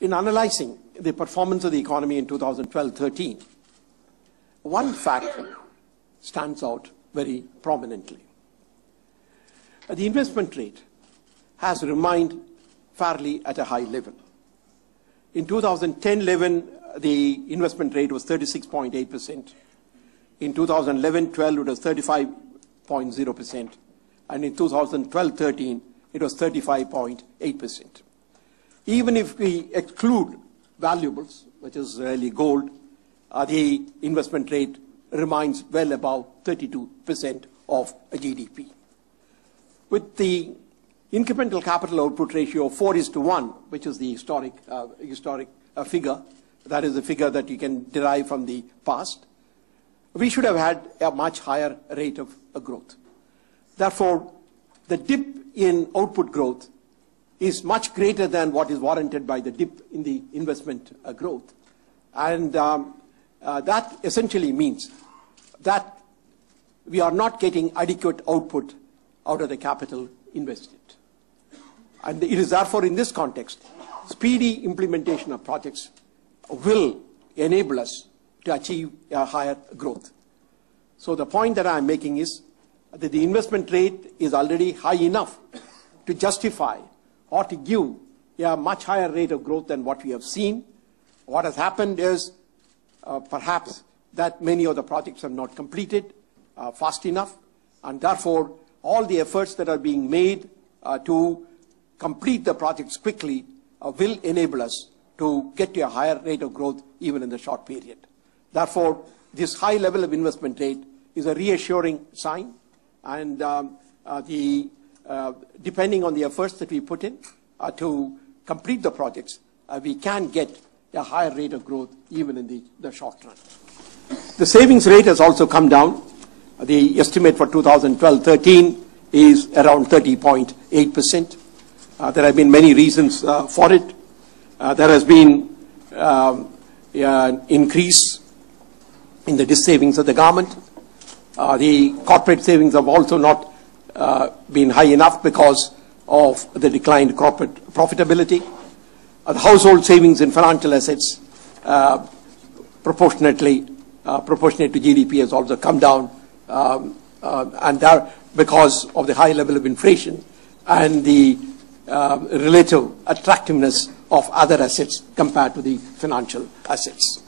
In analyzing the performance of the economy in 2012-13, one factor stands out very prominently. The investment rate has remained fairly at a high level. In 2010-11, the investment rate was 36.8%. In 2011-12, it was 35.0%. And in 2012-13, it was 35.8%. Even if we exclude valuables, which is really gold, the investment rate remains well above 32% of GDP. With the incremental capital output ratio of 4:1, which is the historic figure, that is the figure that you can derive from the past, we should have had a much higher rate of growth. Therefore, the dip in output growth is much greater than what is warranted by the dip in the investment growth. And that essentially means that we are not getting adequate output out of the capital invested. And it is therefore in this context, speedy implementation of projects will enable us to achieve a higher growth. So the point that I'm making is that the investment rate is already high enough to justify or to give a much higher rate of growth than what we have seen. What has happened is perhaps that many of the projects are not completed fast enough, and therefore all the efforts that are being made to complete the projects quickly will enable us to get to a higher rate of growth even in the short period. Therefore, this high level of investment rate is a reassuring sign, and depending on the efforts that we put in to complete the projects, we can get a higher rate of growth even in the short run. The savings rate has also come down. The estimate for 2012-13 is around 30.8%. There have been many reasons for it. There has been an increase in the dis-savings of the government. The corporate savings have also not been high enough because of the declined corporate profitability. The household savings in financial assets proportionate to GDP has also come down, and that because of the high level of inflation and the relative attractiveness of other assets compared to the financial assets.